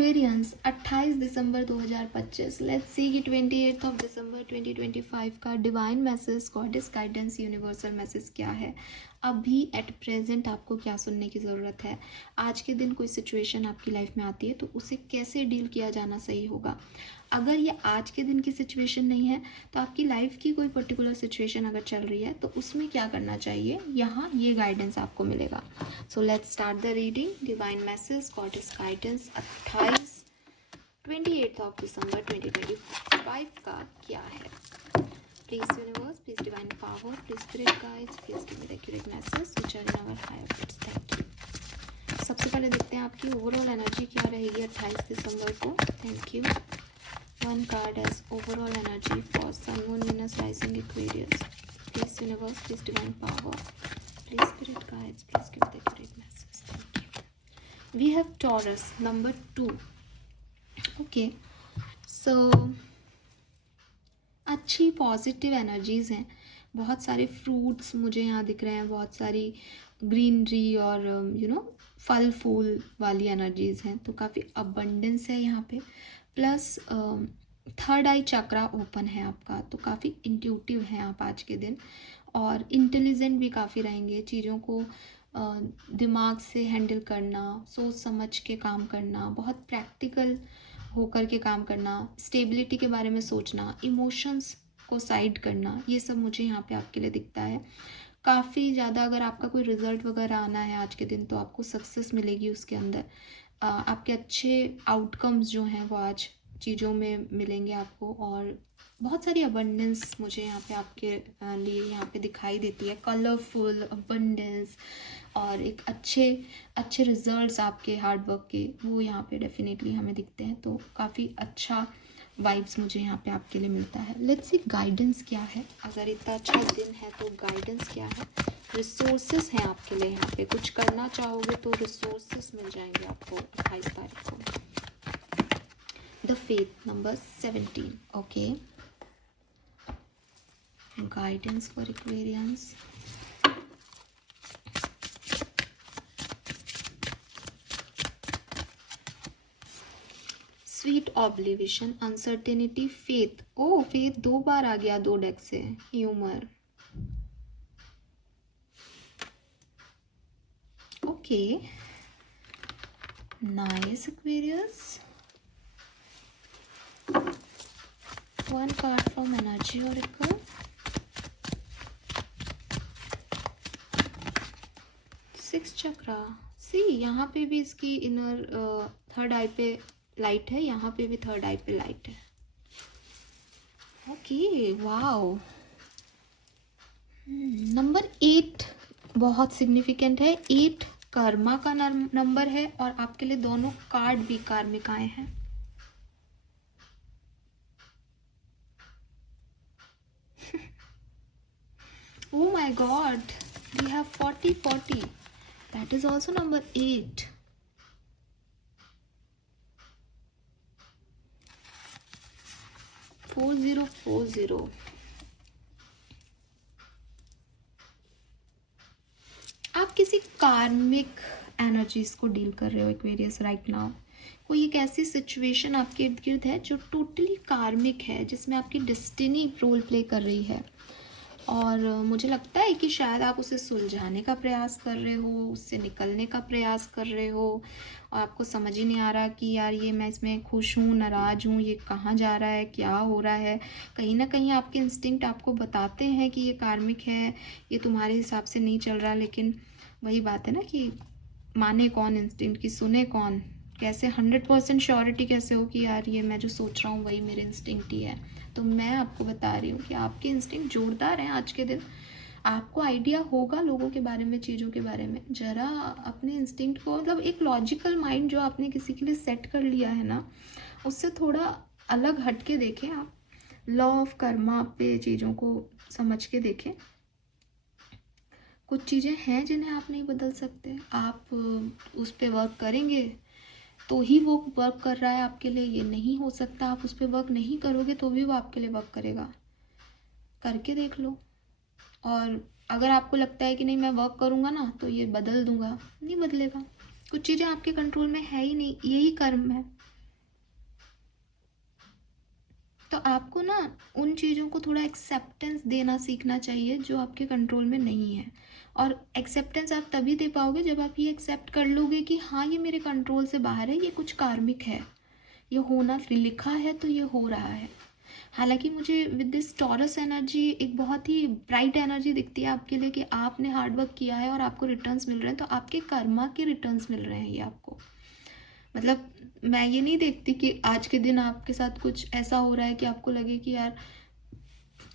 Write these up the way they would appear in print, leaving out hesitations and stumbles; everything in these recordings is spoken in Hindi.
एक्वेरियंस 28 दिसंबर 2025, लेट्स सी कि 28 ऑफ दिसंबर 2025 का divine message, goddess guidance, universal message क्या है। अभी एट प्रेजेंट आपको क्या सुनने की ज़रूरत है। आज के दिन कोई सिचुएशन आपकी लाइफ में आती है तो उसे कैसे डील किया जाना सही होगा। अगर ये आज के दिन की सिचुएशन नहीं है तो आपकी लाइफ की कोई पर्टिकुलर सिचुएशन अगर चल रही है तो उसमें क्या करना चाहिए, यहाँ ये गाइडेंस आपको मिलेगा। So let's start the reading. Divine message, goddess guidance 28 of दिसंबर 2025 का क्या है। Please universe, please divine power, please spirit guides, please give me the accurate message which are in our higher goods. Thank you. सबसे पहले देखते हैं आपकी ओवरऑल एनर्जी क्या रहेगी 28 दिसंबर को। Thank you. One card as overall energy for Sun, Moon, Venus, Rising, Aquarius. Please universe, please divine power, please spirit guides, please give the accurate message. Thank you. We have Taurus number 2. Okay, so अच्छी पॉजिटिव एनर्जीज हैं। बहुत सारे फ्रूट्स मुझे यहाँ दिख रहे हैं, बहुत सारी ग्रीनरी और फल फूल वाली एनर्जीज हैं, तो काफ़ी अबंडेंस है यहाँ पे। प्लस थर्ड आई चक्रा ओपन है आपका, तो काफ़ी इंट्यूटिव है आप आज के दिन, और इंटेलिजेंट भी काफ़ी रहेंगे। चीज़ों को दिमाग से हैंडल करना, सोच समझ के काम करना, बहुत प्रैक्टिकल होकर के काम करना, स्टेबिलिटी के बारे में सोचना, इमोशंस को साइड करना, ये सब मुझे यहाँ पे आपके लिए दिखता है। काफ़ी ज़्यादा अगर आपका कोई रिजल्ट वगैरह आना है आज के दिन तो आपको सक्सेस मिलेगी उसके अंदर। आपके अच्छे आउटकम्स जो हैं वो आज चीज़ों में मिलेंगे आपको, और बहुत सारी अबंडेंस मुझे यहाँ पे आपके लिए यहाँ पे दिखाई देती है। कलरफुल अबंडेंस और एक अच्छे रिजल्ट्स आपके हार्ड वर्क के, वो यहाँ पे डेफिनेटली हमें दिखते हैं। तो काफ़ी अच्छा वाइब्स मुझे यहाँ पे आपके लिए मिलता है। लेट्स सी गाइडेंस क्या है। अगर इतना अच्छा दिन है तो गाइडेंस क्या है। रिसोर्सेस हैं आपके लिए यहाँ पे, कुछ करना चाहोगे तो रिसोर्सेस मिल जाएंगे आपको 28 तारीख को। The faith number 17। Okay, guidance for Aquarians. Sweet oblivion, uncertainty, faith. Oh faith 2 बार आ गया 2 डेक से। Humour, okay, nice Aquarius. One card from Energy Oracle. Six chakra. See यहाँ पे भी इसकी इनर थर्ड आई पे लाइट है, यहाँ पे भी थर्ड आई पे लाइट है। Okay, wow. नंबर 8 बहुत सिग्निफिकेंट है। 8 कर्मा का नंबर है और आपके लिए दोनों कार्ड भी कार्मिक आए हैं। Oh my God, we have 40-40. That is also number 8. Four zero. आप किसी कार्मिक एनर्जीज को डील कर रहे हो एक्वेरियस राइट नाउ। कोई एक ऐसी सिचुएशन आपके इर्द गिर्द है जो टोटली कार्मिक है, जिसमें आपकी डेस्टिनी रोल प्ले कर रही है, और मुझे लगता है कि शायद आप उसे सुलझाने का प्रयास कर रहे हो, उससे निकलने का प्रयास कर रहे हो, और आपको समझ ही नहीं आ रहा कि यार ये मैं इसमें खुश हूँ, नाराज़ हूँ, ये कहाँ जा रहा है, क्या हो रहा है। कहीं ना कहीं आपके इंस्टिंक्ट आपको बताते हैं कि ये कार्मिक है, ये तुम्हारे हिसाब से नहीं चल रहा, लेकिन वही बात है ना कि माने कौन इंस्टिंक्ट की, सुने कौन, कैसे 100% श्योरिटी कैसे हो कि यार ये मैं जो सोच रहा हूँ वही मेरे इंस्टिंक्ट ही है। तो मैं आपको बता रही हूँ कि आपके इंस्टिंक्ट जोरदार हैं आज के दिन। आपको आइडिया होगा लोगों के बारे में, चीज़ों के बारे में। जरा अपने इंस्टिंक्ट को, मतलब एक लॉजिकल माइंड जो आपने किसी के लिए सेट कर लिया है ना, उससे थोड़ा अलग हट के देखें आप। लॉ ऑफ कर्मा पे चीज़ों को समझ के देखें। कुछ चीज़ें हैं जिन्हें आप नहीं बदल सकते। आप उस पर वर्क करेंगे तो ही वो वर्क कर रहा है आपके लिए, ये नहीं हो सकता आप उस पर वर्क नहीं करोगे तो भी वो आपके लिए वर्क करेगा। करके देख लो। और अगर आपको लगता है कि नहीं मैं वर्क करूँगा ना तो ये बदल दूंगा, नहीं बदलेगा। कुछ चीज़ें आपके कंट्रोल में है ही नहीं, यही कर्म है। तो आपको ना उन चीज़ों को थोड़ा एक्सेप्टेंस देना सीखना चाहिए जो आपके कंट्रोल में नहीं है। और एक्सेप्टेंस आप तभी दे पाओगे जब आप ये एक्सेप्ट कर लोगे कि हाँ, ये मेरे कंट्रोल से बाहर है, ये कुछ कार्मिक है, ये होना लिखा है तो ये हो रहा है। हालांकि मुझे विद दिस टॉरस एनर्जी एक बहुत ही ब्राइट एनर्जी दिखती है आपके लिए कि आपने हार्ड वर्क किया है और आपको रिटर्न्स मिल रहे हैं, तो आपके कर्मा के रिटर्न्स मिल रहे हैं ये आपको। मतलब मैं ये नहीं देखती कि आज के दिन आपके साथ कुछ ऐसा हो रहा है कि आपको लगे कि यार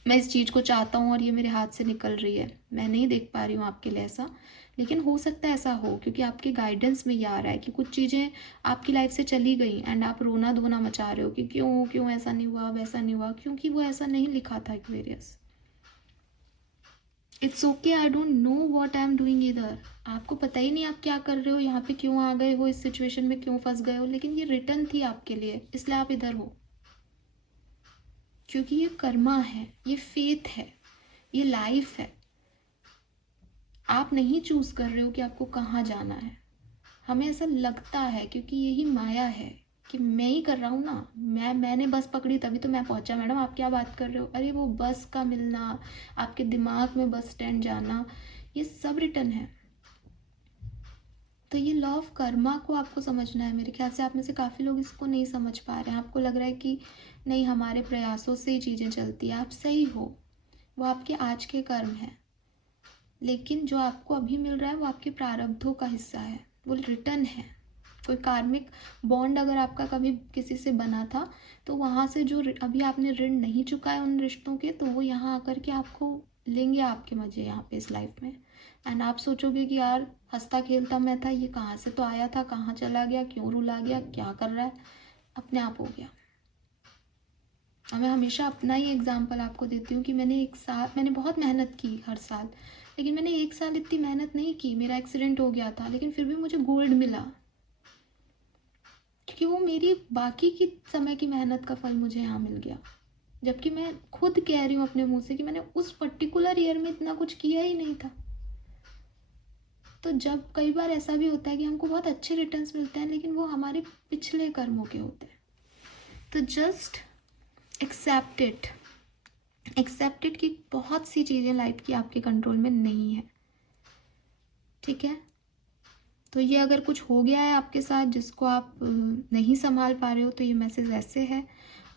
मैं इस चीज़ को चाहता हूँ और ये मेरे हाथ से निकल रही है, मैं नहीं देख पा रही हूँ आपके लिए ऐसा। लेकिन हो सकता है ऐसा हो, क्योंकि आपके गाइडेंस में ये आ रहा है कि कुछ चीज़ें आपकी लाइफ से चली गई एंड आप रोना धोना मचा रहे हो कि क्यों क्यों ऐसा नहीं हुआ, वैसा नहीं हुआ, क्योंकि वो ऐसा नहीं लिखा था Aquarius. It's okay, I don't know what I am doing इधर। आपको पता ही नहीं आप क्या कर रहे हो, यहाँ पे क्यों आ गए हो, इस सिचुएशन में क्यों फंस गए हो, लेकिन ये रिटर्न थी आपके लिए, इसलिए आप इधर हो। क्योंकि ये कर्मा है, ये फेथ है, ये लाइफ है। आप नहीं चूज कर रहे हो कि आपको कहाँ जाना है। हमें ऐसा लगता है क्योंकि यही माया है कि मैं ही कर रहा हूँ ना, मैंने बस पकड़ी तभी तो मैं पहुंचा। मैडम आप क्या बात कर रहे हो, अरे वो बस का मिलना, आपके दिमाग में बस स्टैंड जाना, ये सब रिटर्न है। तो ये लॉ ऑफ कर्मा को आपको समझना है। मेरे ख्याल से आप में से काफ़ी लोग इसको नहीं समझ पा रहे हैं। आपको लग रहा है कि नहीं, हमारे प्रयासों से ही चीज़ें चलती है। आप सही हो, वो आपके आज के कर्म हैं, लेकिन जो आपको अभी मिल रहा है वो आपके प्रारब्धों का हिस्सा है, वो रिटर्न है। कोई कार्मिक बॉन्ड अगर आपका कभी किसी से बना था, तो वहाँ से जो अभी आपने ऋण नहीं चुकाए उन रिश्तों के, तो वो यहाँ आकर के आपको लेंगे आपके मजे यहाँ पे इस लाइफ में। एंड आप सोचोगे कि यार हंसता खेलता मैं था, ये कहाँ से तो आया था, कहाँ चला गया, क्यों रुला गया, क्या कर रहा है, अपने आप हो गया। और मैं हमेशा अपना ही एग्जाम्पल आपको देती हूँ कि मैंने बहुत मेहनत की हर साल, लेकिन मैंने एक साल इतनी मेहनत नहीं की, मेरा एक्सीडेंट हो गया था, लेकिन फिर भी मुझे गोल्ड मिला, क्योंकि वो मेरी बाकी की समय की मेहनत का फल मुझे यहाँ मिल गया। जबकि मैं खुद कह रही हूँ अपने मुंह से कि मैंने उस पर्टिकुलर ईयर में इतना कुछ किया ही नहीं था। तो जब कई बार ऐसा भी होता है कि हमको बहुत अच्छे रिटर्न्स मिलते हैं, लेकिन वो हमारे पिछले कर्मों के होते हैं। तो जस्ट एक्सेप्टेड कि बहुत सी चीज़ें लाइफ की आपके कंट्रोल में नहीं है, ठीक है। तो ये अगर कुछ हो गया है आपके साथ जिसको आप नहीं संभाल पा रहे हो, तो ये मैसेज ऐसे है।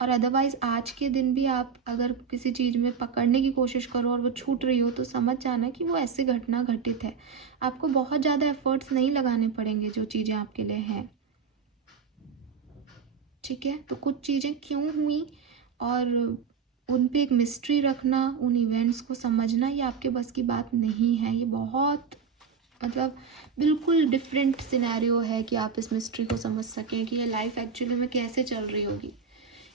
और अदरवाइज़ आज के दिन भी आप अगर किसी चीज़ में पकड़ने की कोशिश करो और वो छूट रही हो, तो समझ जाना कि वो ऐसे घटना घटित है। आपको बहुत ज़्यादा एफर्ट्स नहीं लगाने पड़ेंगे जो चीज़ें आपके लिए हैं, ठीक है। तो कुछ चीज़ें क्यों हुई और उन पे एक मिस्ट्री रखना, उन इवेंट्स को समझना, ये आपके बस की बात नहीं है। ये बहुत मतलब बिल्कुल डिफरेंट सिनेरियो है कि आप इस मिस्ट्री को समझ सकें कि ये लाइफ एक्चुअली में कैसे चल रही होगी।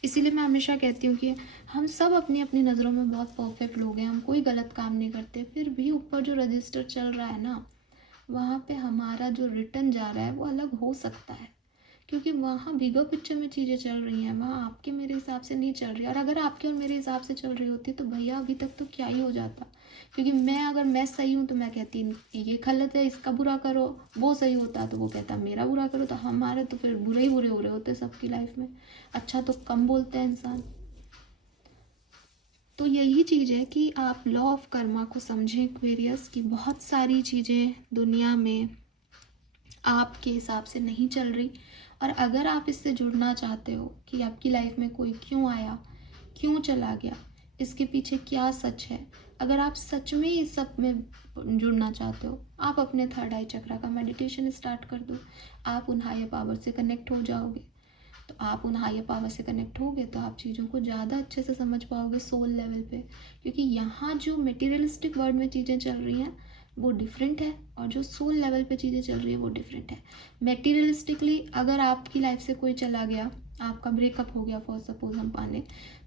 इसीलिए मैं हमेशा कहती हूँ कि हम सब अपनी अपनी नज़रों में बहुत परफेक्ट लोग हैं, हम कोई गलत काम नहीं करते, फिर भी ऊपर जो रजिस्टर चल रहा है ना, वहाँ पे हमारा जो रिटर्न जा रहा है वो अलग हो सकता है, क्योंकि वहाँ बिगर पिक्चर में चीज़ें चल रही हैं, वहाँ आपके मेरे हिसाब से नहीं चल रही। और अगर आपके और मेरे हिसाब से चल रही होती तो भैया अभी तक तो क्या ही हो जाता। क्योंकि अगर मैं सही हूँ तो मैं कहती ये गलत है, इसका बुरा करो, वो सही होता तो वो कहता मेरा बुरा करो, तो हमारे तो फिर बुरे ही बुरे हो रहे होते सबकी लाइफ में। अच्छा तो कम बोलते हैं इंसान। तो यही चीज़ है कि आप लॉ ऑफ कर्मा को समझें एक्वेरियस, की बहुत सारी चीज़ें दुनिया में आपके हिसाब से नहीं चल रही। और अगर आप इससे जुड़ना चाहते हो कि आपकी लाइफ में कोई क्यों आया, क्यों चला गया, इसके पीछे क्या सच है, अगर आप सच में इस सब में जुड़ना चाहते हो, आप अपने थर्ड आई चक्रा का मेडिटेशन स्टार्ट कर दो। आप उन हायर पावर से कनेक्ट हो जाओगे। तो आप उन हायर पावर से कनेक्ट होगे तो आप चीज़ों को ज़्यादा अच्छे से समझ पाओगे सोल लेवल पे। क्योंकि यहाँ जो मटेरियलिस्टिक वर्ल्ड में चीज़ें चल रही हैं वो डिफरेंट है, और जो सोल लेवल पे चीज़ें चल रही है वो डिफरेंट है। मटेरियलिस्टिकली अगर आपकी लाइफ से कोई चला गया, आपका ब्रेकअप हो गया फॉर सपोज हम माने,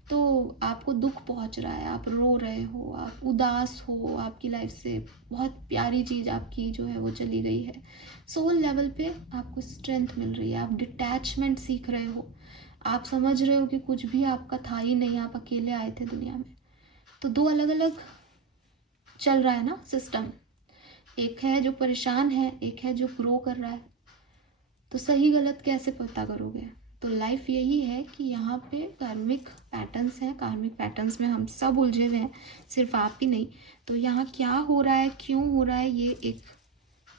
तो आपको दुख पहुंच रहा है, आप रो रहे हो, आप उदास हो, आपकी लाइफ से बहुत प्यारी चीज़ आपकी जो है वो चली गई है। सोल लेवल पे आपको स्ट्रेंथ मिल रही है, आप डिटैचमेंट सीख रहे हो, आप समझ रहे हो कि कुछ भी आपका था ही नहीं, आप अकेले आए थे दुनिया में। तो दो अलग अलग चल रहा है ना सिस्टम, एक है जो परेशान है, एक है जो ग्रो कर रहा है। तो सही गलत कैसे पता करोगे? तो लाइफ यही है कि यहाँ पे कार्मिक पैटर्न्स हैं, कार्मिक पैटर्न्स में हम सब उलझे हुए हैं, सिर्फ आप ही नहीं। तो यहाँ क्या हो रहा है, क्यों हो रहा है, ये एक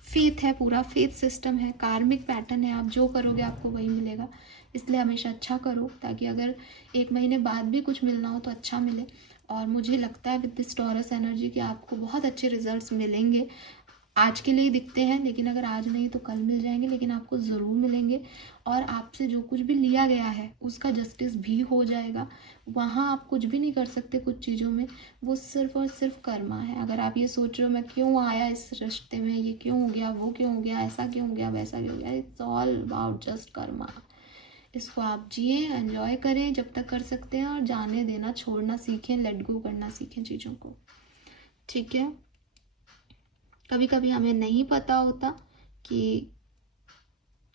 फेथ है, पूरा फेथ सिस्टम है, कार्मिक पैटर्न है। आप जो करोगे आपको वही मिलेगा, इसलिए हमेशा अच्छा करो, ताकि अगर 1 महीने बाद भी कुछ मिलना हो तो अच्छा मिले। और मुझे लगता है विद दिस टॉरस एनर्जी कि आपको बहुत अच्छे रिजल्ट्स मिलेंगे। आज के लिए दिखते हैं, लेकिन अगर आज नहीं तो कल मिल जाएंगे, लेकिन आपको ज़रूर मिलेंगे। और आपसे जो कुछ भी लिया गया है उसका जस्टिस भी हो जाएगा। वहाँ आप कुछ भी नहीं कर सकते कुछ चीज़ों में, वो सिर्फ और सिर्फ कर्मा है। अगर आप ये सोच रहे हो मैं क्यों आया इस रिश्ते में, ये क्यों हो गया, वो क्यों हो गया, ऐसा क्यों हो गया, वैसा क्यों हो गया, it's all about just Karma. इसको आप जिए, एंजॉय करें जब तक कर सकते हैं, और जाने देना, छोड़ना सीखें, लेट गो करना सीखें चीज़ों को, ठीक है। कभी कभी हमें नहीं पता होता कि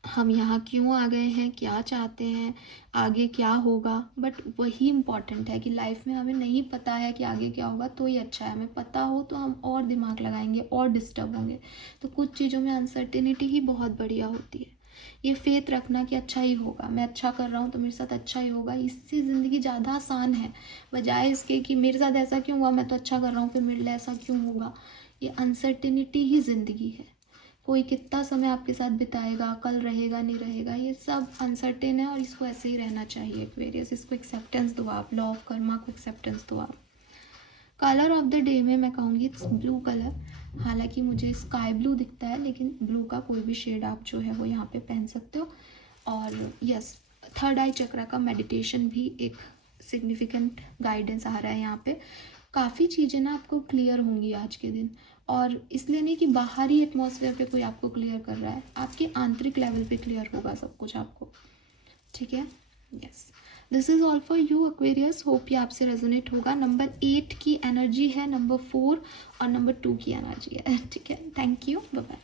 हम यहाँ क्यों आ गए हैं, क्या चाहते हैं, आगे क्या होगा, बट वही इम्पॉर्टेंट है कि लाइफ में हमें नहीं पता है कि आगे क्या होगा तो ही अच्छा है। हमें पता हो तो हम और दिमाग लगाएंगे और डिस्टर्ब होंगे। तो कुछ चीज़ों में अनसर्टेनिटी ही बहुत बढ़िया होती है। ये फेथ रखना कि अच्छा ही होगा, मैं अच्छा कर रहा हूँ तो मेरे साथ अच्छा ही होगा, इससे ज़िंदगी ज़्यादा आसान है, बजाय इसके कि मेरे साथ ऐसा क्यों हुआ, मैं तो अच्छा कर रहा हूँ, फिर मेरे लिए ऐसा क्यों होगा। ये अनसर्टेनिटी ही ज़िंदगी है। कोई कितना समय आपके साथ बिताएगा, कल रहेगा नहीं रहेगा, ये सब अनसर्टेन है, और इसको ऐसे ही रहना चाहिए एक्वेरियस। इसको एक्सेप्टेंस दो आप, लॉ ऑफ कर्मा को एक्सेप्टेंस दो आप। कलर ऑफ द डे में मैं कहूँगी इट्स ब्लू कलर। हालांकि मुझे स्काई ब्लू दिखता है, लेकिन ब्लू का कोई भी शेड आप जो है वो यहाँ पे पहन सकते हो। और यस, थर्ड आई चक्रा का मेडिटेशन भी एक सिग्निफिकेंट गाइडेंस आ रहा है यहाँ पे। काफ़ी चीज़ें ना आपको क्लियर होंगी आज के दिन, और इसलिए नहीं कि बाहरी एटमॉस्फेयर पे कोई आपको क्लियर कर रहा है, आपके आंतरिक लेवल पे क्लियर होगा सब कुछ आपको, ठीक है। Yes, this is all for you Aquarius. Hope ये आपसे रेजोनेट होगा। नंबर 8 की एनर्जी है, नंबर 4 और नंबर 2 की एनर्जी है, ठीक है। Thank you, bye bye.